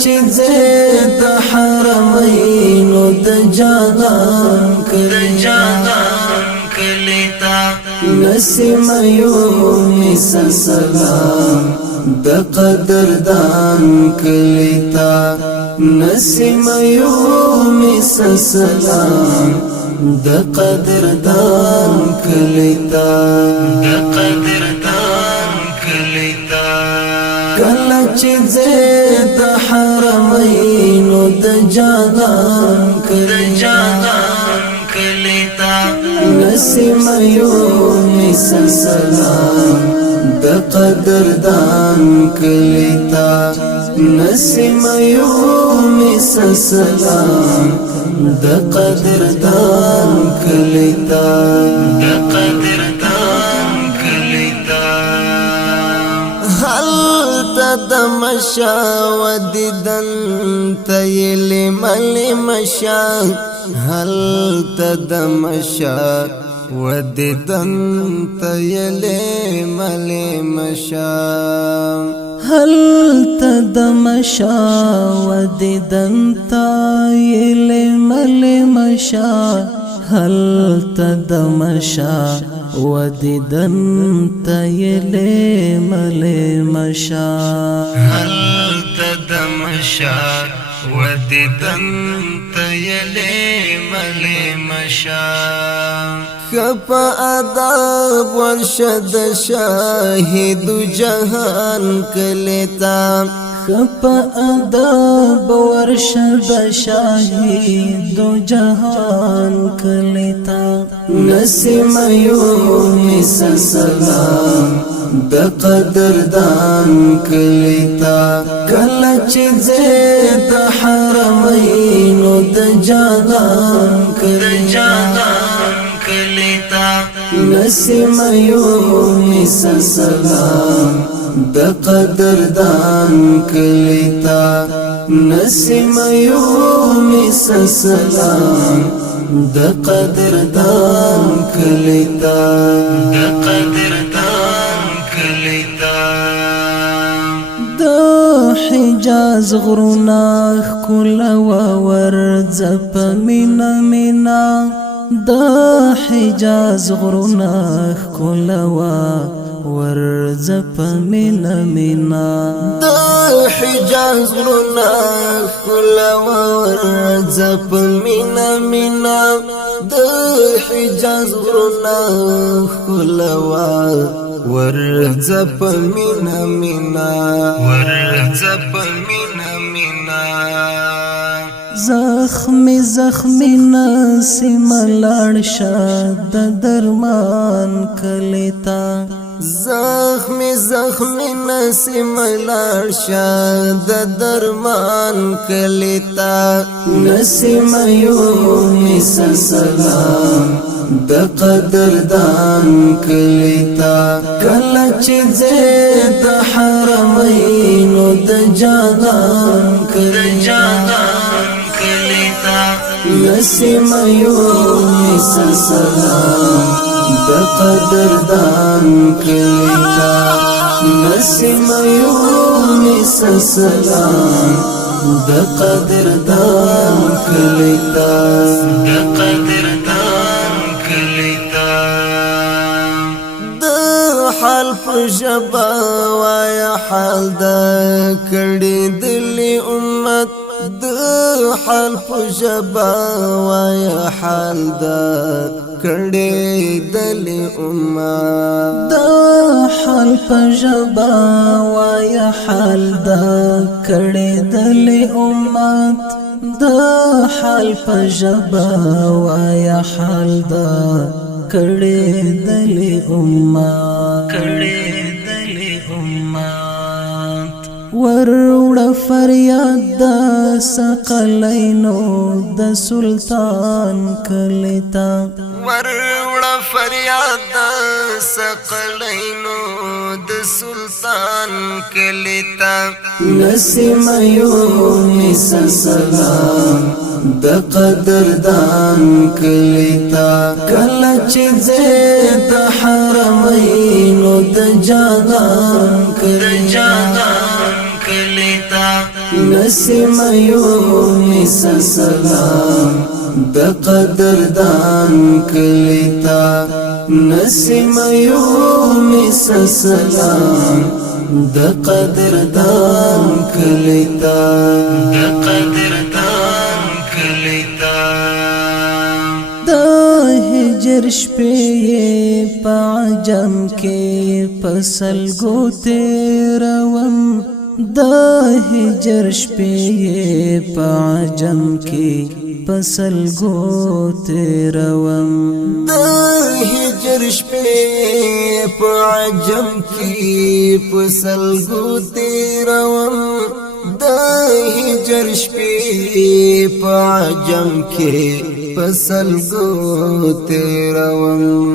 چې زید حرمینو د جانان کلیتا نسیم یومی سلام د قدردان کلیتا نسیم یومی سلام د قدردان کلیتا کله چې زید حرمینو د جانان کلیتا نسیم یومی سلام د قدردان کلیتا نسیم یومی سلام د قدردان کلیتا هل تدمشا وددن تیلی ملی مشا هل تدمشا وددن تیلی ملی مشا هل تدمشا وددن تیلی ملی مشا هل تدمشا وددن تیلی ملی مشا هل تدمشا وددن تیلی ملی مشا کپا اداب ورشد شاہد جہان کلیتا کپا اداب ورشد شاہد جہان کلیتا نسیم یومی سلام د قدردان کلیتا کله چې زید حرمینو د جانان کلیتا نسیم یومی سلام د قدردان کلیتا نسیم یومی سلام د قدردان کلیتا د حجاز غرونا کلا ورځپ مینا د حجاز غرونا کلا ورځپ مینا د حجاز غرونا کلا ورځپ مینا د حجاز غرونا کلا ورځپ مینا زخمی نسیم لاړ شه د درمان کلیتا زخمی نسیم لاړ شه د درمان کلیتا نسیم یومی سلام د قدردان کلیتا کله چې زید حرمینو د جانان کلیتا نسیم یومی سلام د قدردان کلیتا نسیم یومی سلام د قدردان کلیتا حال پجبا وایا حال دا کړي دلی امت د حال پجبا وایا حال دا کړي دلی امت د حال پجبا وایا حال دا کړي دلی امت د حال پجبا وایا حال دا کړي دلی امت وروړ فریاد د سقلینو د سلطان کلیتا وروړ فریاد د سقلینو د سلطان کلیتا نسیم یومی سلام د قدردان کلیتا کله چې زید حرمینو د جانان کلیتا نسیم یونس سلام د قدردان کلیتا نسیم یونس سلام د قدردان کلیتا هجر شپې په عجم کې پسل گو تیروم د هجر شپې په عجم کې پسل گو تیروم د هجر شپې په عجم کې پسل گو تیروم د هجر شپې په عجم کې پسل گو تیروم